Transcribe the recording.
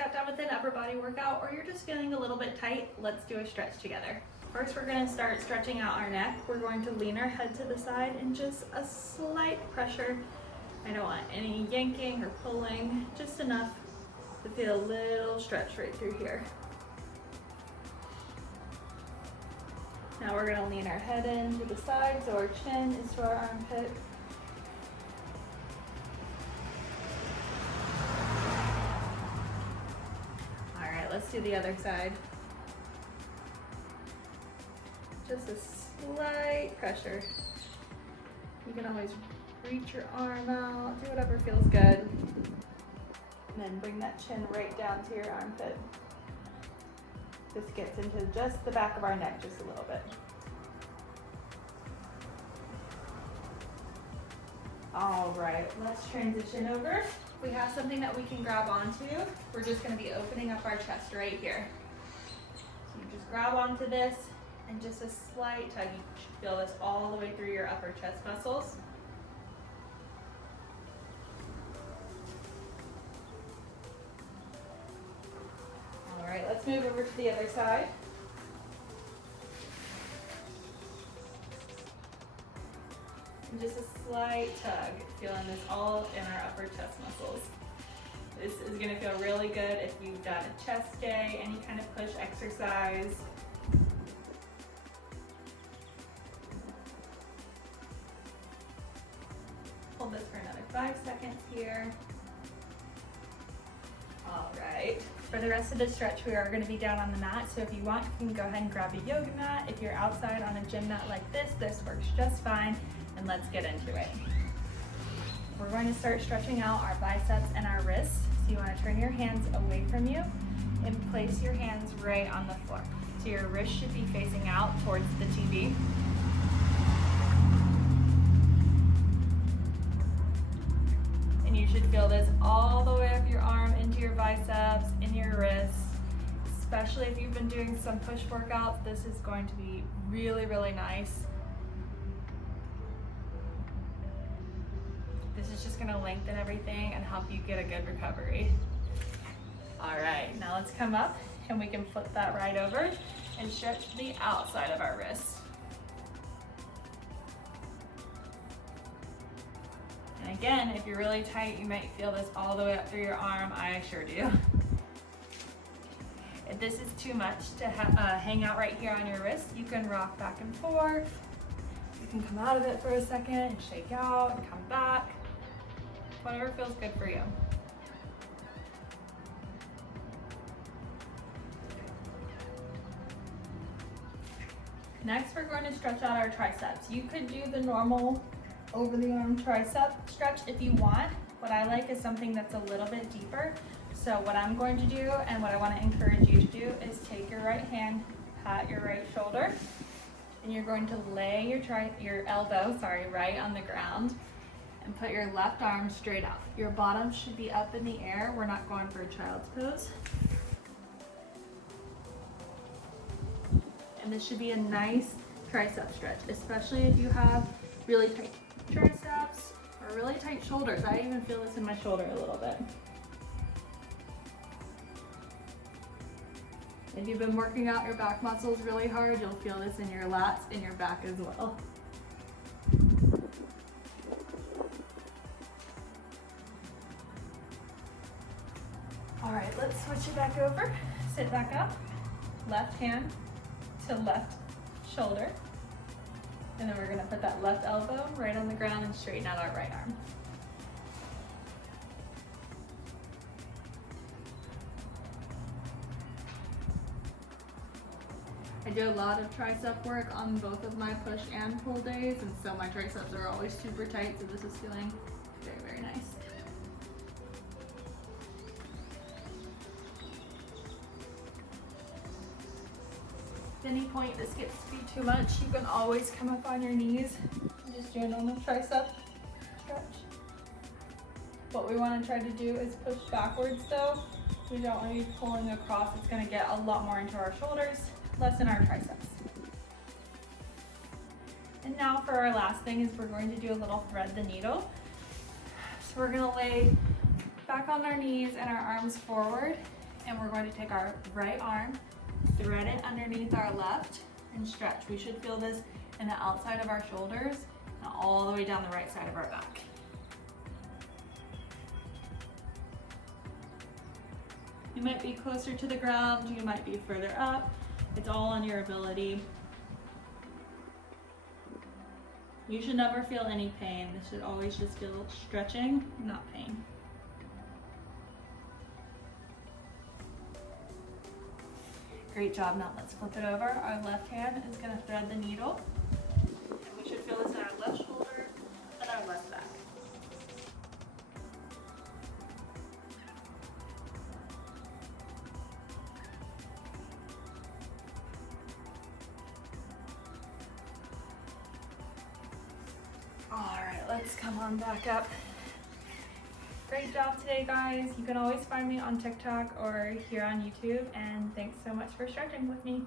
got done with an upper body workout or you're just feeling a little bit tight, let's do a stretch together. First, we're gonna start stretching out our neck. We're going to lean our head to the side and just a slight pressure. I don't want any yanking or pulling, just enough to feel a little stretch right through here. Now we're gonna lean our head in to the side so our chin is to our armpit. All right, let's do the other side. Just a slight pressure. You can always reach your arm out, do whatever feels good. And then bring that chin right down to your armpit. This gets into just the back of our neck just a little bit. All right, let's transition over. We have something that we can grab onto. We're just gonna be opening up our chest right here. So you just grab onto this and just a slight tug. You should feel this all the way through your upper chest muscles. All right, let's move over to the other side. And just a slight tug, feeling this all in our upper chest muscles. This is gonna feel really good if you've done a chest day, any kind of push exercise. Hold this for another 5 seconds here. All right. For the rest of the stretch, we are going to be down on the mat. So if you want, you can go ahead and grab a yoga mat. If you're outside on a gym mat like this works just fine. And let's get into it. We're going to start stretching out our biceps and our wrists. So you want to turn your hands away from you and place your hands right on the floor. So your wrist should be facing out towards the TV. And you should feel this all the way up your arm, into your biceps, in your wrists. Especially if you've been doing some push workouts, this is going to be really, really nice. This is just gonna lengthen everything and help you get a good recovery. All right, now let's come up and we can flip that right over and stretch the outside of our wrist. And again, if you're really tight, you might feel this all the way up through your arm. I sure do. If this is too much to hang out right here on your wrist, you can rock back and forth. You can come out of it for a second and shake out and come back. Whatever feels good for you. Next, we're going to stretch out our triceps. You could do the normal over the arm tricep stretch if you want. What I like is something that's a little bit deeper. So what I'm going to do and what I want to encourage you to do is take your right hand, pat your right shoulder, and you're going to lay your elbow right on the ground and put your left arm straight out. Your bottom should be up in the air. We're not going for a child's pose. And this should be a nice tricep stretch, especially if you have really tight triceps or really tight shoulders. I even feel this in my shoulder a little bit. If you've been working out your back muscles really hard, you'll feel this in your lats and your back as well. All right, let's switch it back over. Sit back up, left hand to left shoulder. And then we're gonna put that left elbow right on the ground and straighten out our right arm. I do a lot of tricep work on both of my push and pull days, and so my triceps are always super tight, so this is feeling very, very nice. At any point this gets to be too much, you can always come up on your knees and just do a normal tricep stretch. What we want to try to do is push backwards though. We don't want to be pulling across. It's going to get a lot more into our shoulders, less in our triceps. And now for our last thing is we're going to do a little thread the needle. So we're going to lay back on our knees and our arms forward, And we're going to take our right arm, thread it underneath our left, and stretch. We should feel this in the outside of our shoulders and all the way down the right side of our back. You might be closer to the ground, you might be further up. It's all on your ability. You should never feel any pain. This should always just feel stretching, not pain. Great job. Now let's flip it over. Our left hand is going to thread the needle. And we should feel this in our left shoulder and our left back. All right, let's come on back up. Great job today, guys. You can always find me on TikTok or here on YouTube, and thanks so much for stretching with me.